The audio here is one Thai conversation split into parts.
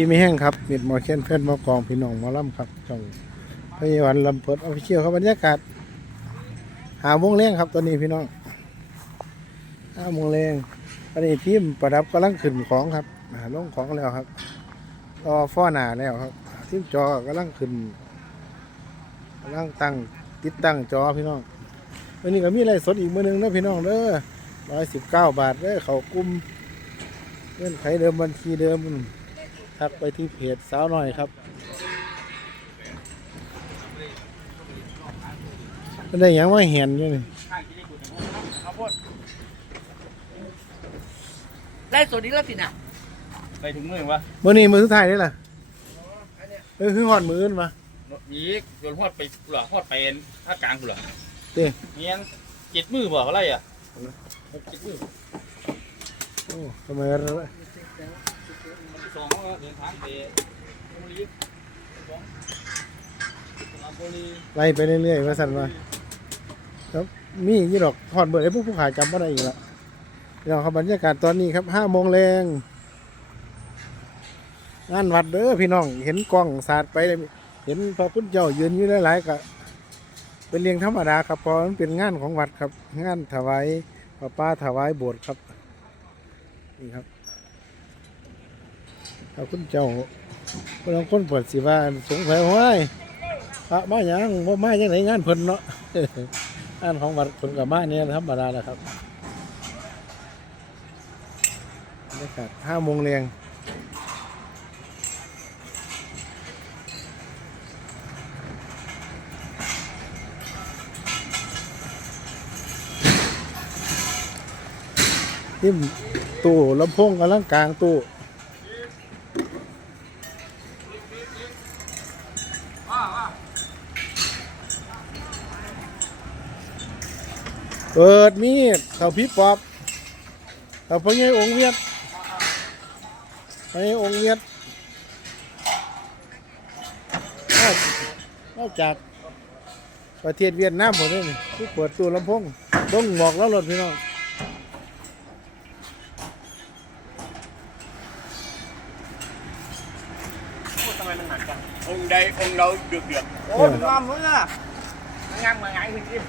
ที่ไม่แห้งครับมิดหมอเคนเพื่อนหมอกองพี่น้องหมอลำครับช่องพยาวันลำเพิดออฟฟิเชียลครับบรรยากาศ หาโมงแรงครับตอนนี้พี่น้องหาโมงแรงตอนนี้ทีมประดับกำลังขึ้นของครับอ่าลงของแล้วครับรอฟ้อหนาแล้วครับทีมจอกำลังขึ้นกำลังตั้งติดตั้งจอพี่น้องวันนี้ก็มีอะไรสดอีกมือหนึงนะพี่น้องเด้อร้อยสิบเก้าบาทเด้อเขากุ้มเงื่อนไขเดิมบัญชีเดิม ทักไปที่เพจสาวหน่อยครับมันได้หยังว่าเห็นอยู่นี่ไล่สดนี้แล้วสินะไปถึงมือวะมื่อนี้มือสุดท้ายนี่ล่ะเออคือหอดมืออื่นมายีกโยนหอดไปหรอหอดไปภาคกลางกูเหรอเต้เงี้ยเจ็ดมือบอกอะไรอะเจ็ดมือโอ้ทำไมวัน ที่สองก็เดินทางไปบุรีสองสระบุรีไล่ไปเรื่อยๆมาสั่นมาครับมียี่ดอกหอดเบิดไอ้พวกผู้ขายจำไม่ได้อีกละพี่น้องครับบรรยากาศตอนนี้ครับห้าโมงแรงงานวัดเด้อพี่น้อง เห็นกล้องสาดไปเลยเห็นพระพุทธเจ้ายืนอยู่หลายๆก็เป็นเรียงธรรมดาครับเพอมันเป็นงานของวัดครับ งานถวายป้าถวายโบสถ์ครับนี่ครับ พระพุทธเจ้าพระองคนปวดสิว่าสงสัยว่าพระมาหยังว่ามาจังไหนงานเพิ่นเนาะงานของวัดเพิ่นกับมาเนี่ยธรรมดาแหละครับบรรยากาศห้าโมงเรียงทิ่มตู้ลำโพงกำลังกลางตู้ เปิดมีดเต่าพี่ปอบเต่าพญายองค์เวียดพญายองค์เวียดนอกนอกจากประเทศเวียดนามหมดเลยนี่ผู้เปิดตู้ลำโพงต้องหมอกแล้วรถพี่น้องทำไมมันหนักจังองค์ใดองค์เราเดือดเดือดโอ้ยงามเลยนะงามมาไงคุณจิม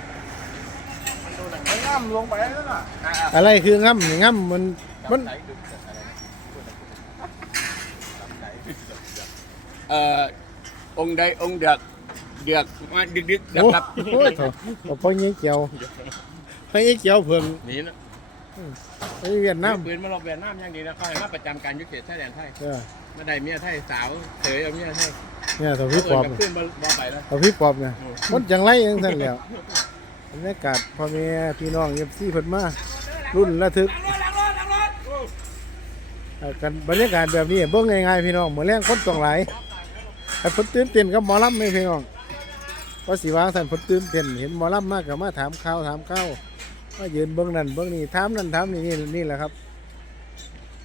มันดูหนังงามลงไปแล้วน่ะอะไรคือง่ำนี่ง่ำมันมัน เอ่อองค์ใดองค์เดือดเดือดมาดึกดึกเดือดโอ้ครับโหโถเอาพ่อยี่เกียวพ่อยี่เกียวเพิ่งนี่นะไอ้เวียดนามปืนมาลบเวียดนามอย่างดีนะเขาให้มาประจำการยุทธเขตชายแดนไทยเออมาได้เมียไทยสาวเฉยเอาเมียไทยเนี่ยตัวเขาพี่เอิปอบนกับขึ้นมาบ่ไปแล้วตัวพี่ปอบเนี่ยมันจังไรยังสั่นแล้ว บรรยากาศพ่อแม่พี่น้องเอฟซีเพิ่นมารุ่นระทึกกันบรรยากาศแบบนี้เบิ่งง่ายๆพี่น้องเหมือนแรงคนต้องหลายไอ้เพิ่นตื่นเต้นกับหมอลำไหมพี่น้องเพราะสีวางสันเพิ่นตื่นเต้นเห็นหมอลำมากก็มาถามข่าวถามข้าวมายืนเบิ่งนั่นเบิ่งนี่ถามนั่นถามนี่นี่นี่แหละครับ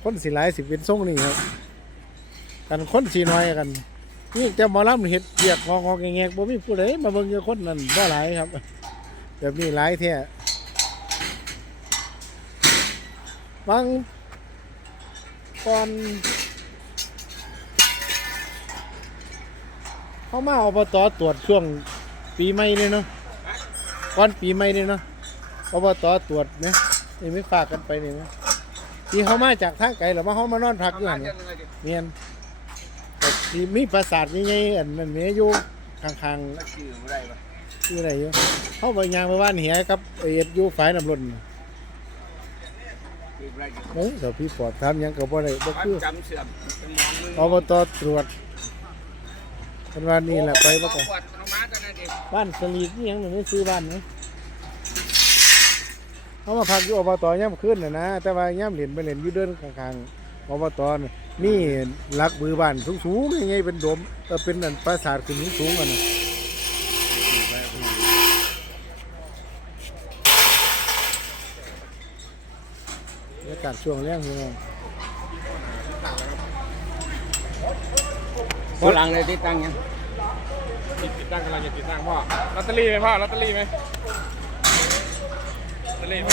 คนสีหลายสิเป็นทรงนี่ครับ กันคนสีน้อยกันนี่เจะหมอลำเห็ดเบียกงองงแงกบ่มีผู้ใดมาเบิ่งเจอคนนั้นบ่หลายครับ แบบนี้หลายแท้บางก่อนเขามาอบตตรวจช่วงปีใหม่เลยเนาะก่อนปีใหม่เลยเนาะอบตตรวจเนี่ยนี่ไม่ฝากกันไปเนี่ยนะที่เขามาจากทางไกลหรือว่าเขามานอนพักอยู่หันเนี่ยเมียนที่มีปราสาทใหญ่ๆอันนั้นเมียอยู่ข้างๆชื่ ออะไรวะชื่ออะไรอยู่เขาไปยางไปบ้านเหียกับไอ้เอ็ดอยู่ฝ่ายน้ำล้นชื่ออะไรเอ้ยแต่พี่ปอดทำหยังกับบ่ได้บ่ความคือจำเสื่อมเป็นมองมืออบตตรวจเป็นวันนี้แหละไปบ่ปก็วดออกมาตอนนั้นเองบ้านสลีกนี่ยังไม่ซื้อบ้านนะเขามาพักอยู่อบตย่ำขึ้นน่ะนะ แต่ว่าย่ำเหรียญไปเหรียญอยู่เดินข้างๆอบตน่ะมีหลักมือบ้านสูงๆยังไงเป็นโดมเออเป็นอันปราสาทขึ้นสูงๆกันน่ะ บรรยากาศช่วงแรกพี่น้องพอหลังเลยติดตั้งยังติดตั้งกำลังจะติดตั้งพ่อลอตเตอรี่ไหมพ่อลอตเตอรี่ไหมลอตเตอรี่ไหม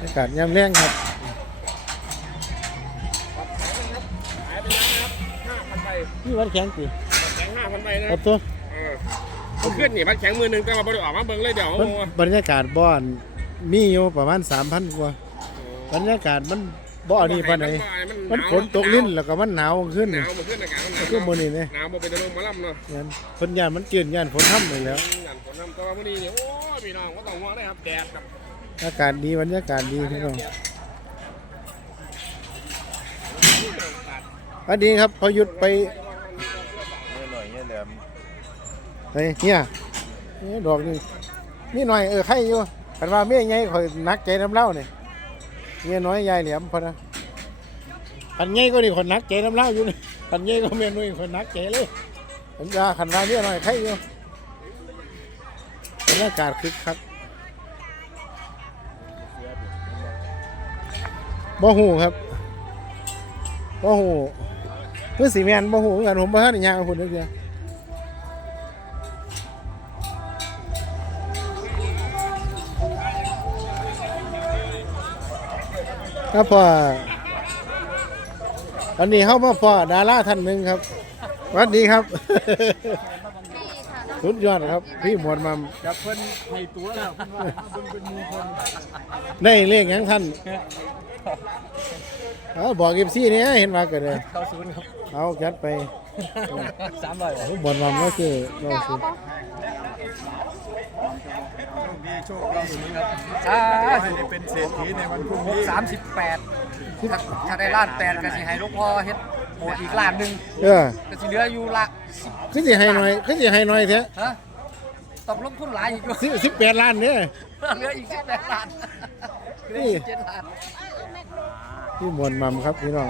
บรรยากาศยามแรงครับขายไปแล้วนะครับห้าพันใบนี่วัดแข็งตีบัตรแข็งห้าพันใบนะครับตัวเออ มันขึ้นนี่บัตรแข็งมือหนึ่งแต่ว่าบริออกมาเบิ่งเลยเดี๋ยวมันบรรยากาศบ่อนมีอยู่ประมาณ 3,000 กว่า บรรยากาศมันบ่อันนี้ปานใดมันฝนตกลิ้นแล้วก็มันหนาวขึ้น หนี่นาวมันขึ้นอากาศมันหก็นาวคือมื้อนี้เนี่ย หนาวบ่เป็นตะลงมาล่ำเนาะงั้นเพิ่นย่านมันเกลื่อนย่านฝนทำไปแล้วงานฝนน้ำแต่ว่ามื้อนี้นี่โอ้ยพี่น้องก็ต้องห่วงเลยครับแดดครับ อากาศดีบรรยากาศดีพี่น้องสวัสดีครับพอหยุดไป เฮ้ยเนี่ยนี่ดอกนี่นี่หน่อยเออใครอยู่คันว่าเมียไงข่อยนักใจน้ำเล่าเนี่ยเมียน้อยยายเหลี่ยมพอนะคันไงก็นี่คนนักใจน้ำเล่าอยู่นี่คันไงก็เมียน้อยคนนักใจเลยผมว่าคันว่าเมียน้อยใครอยู่บรรยากาศคึกคักบ่หูครับบ่หูเพื่อสีแมนบ่หูเหมือนผมบ่ทันได้ย่างกับพุ่นเด้อเดีย ครับพ่อวันนี้เข้ามาพ่อดาราท่านหนึ่งครับสวัสดีครับ สุดยอดครับ พี่หมวดมัมจะเพิ่นให้ตัวแล้วเพิ่นว่าเพิ่นเป็นมงคลได้เรียกหยังท่านเอาบอกเอฟซีเนี่ยเห็นมาเกิดเลยเข้าศูนย์ครับเอาจัดไป สามร้อยพี่หมวดมัมก็คือเราคืออ่าให้ได้เป็นเศรษฐีในวันพรุ่งนี้สามสิบแปดถ้าได้ล้านแปดก็สิให้หลูกพ่อเฮ็ดโบสถ์อีกล้านหนึ่งเออก็สิเหลืออยู่ละสิบคือสิให้หน่อยคือสิให้หน่อยแท้ฮะต้องลงทุนหลายอีกว่าสิสิบแปดล้านเนี่ยเหลืออีกสิบแปดล้านเหลืออีกเจ็ดล้านพี่หมวดมัมครับพี่น้อง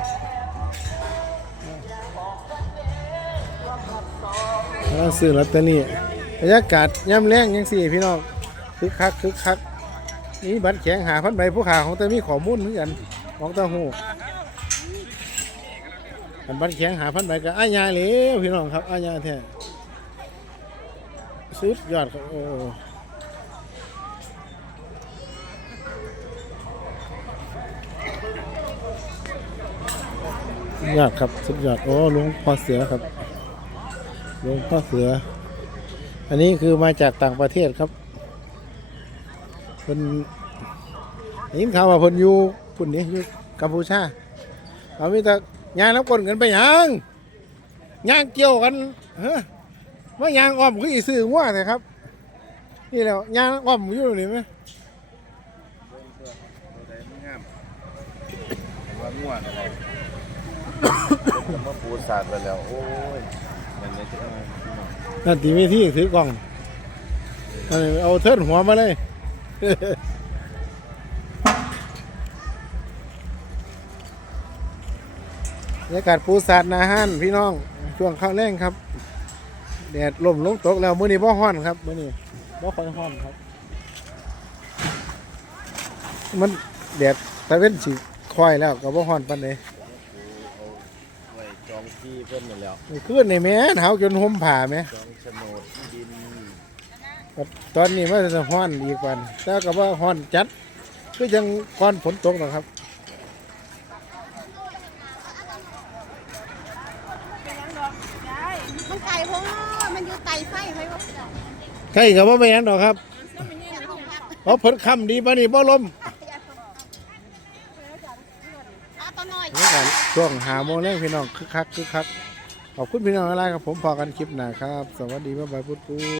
กำลังซื้อลอตเตอรี่บรรยากาศย่ำแรงยังสี่พี่น้องคึกคักคึกคักนี่บัตรแข็งหาพันใบผู้ขาของแต่มีข้อมูลเหมือนกันของตาหูบัตรแข็งหาพันใบก็อาญาเลยพี่น้องครับอาญาแท้สุดยอดครับโอ้ยอดครับสุดยอดโอ้หลวงพอเสือครับ หลวงพ่อเสือ อันนี้คือมาจากต่างประเทศครับเพิ่นได้ยินข่าวว่าเพิ่นอยู่พุ่นนี่อยู่กัมพูชาเอามีแต่ยางน้ำกลนกันไปยังยางเกี่ยวกันเฮ้ยว่ายางอ้อมคืออีซื้องัวแต่ครับ นี่แล้วยางอ้อมอยู่นี่ไหมว่าง่วนอะไรจะมาปูสาดไปแล้ว โอ้ย มันไม่ใช่พี่น้องนั่นตีไม่ที่ถือกล่อง เอาเอาเทิร์นหัวมาเลย บรรยากาศปูสาดนาฮันพี่น้อง ช่วงข้าวแรงครับ แดดลมลงตกแล้วมื้อนี้บ่ฮ้อนครับมื้อนี้บ่ค่อยฮ้อนครับ มันแดดตะเว้นสิคอยแล้วก็บ่ฮ้อนปานใดไว้จอง ที่เพิ่นนั่นแล้วมื้อคืนนี่แม่หนาวจนห่มผ้าแม่จองโฉนดที่ดินตอนนี้มันจะฮ้อนอีกวันแต่ก็ว่าฮ้อนจัดคือจังก่อนฝนตกนะครับ มันไก่เพราะว่ามันอยู่ไตไส้ไว้ว่าใกล้กับว่าไม่ยังดอกครับอย่าลงพักเพราะฝนค่ำดีปานนี้บ่ลม กันช่วงหาโมงแรงพี่น้องคึกคักคึกคักขอบคุณพี่น้องอะไรครับผมพอกันคลิปหน้าครับ สวัสดีบ๊ายบายพุทธ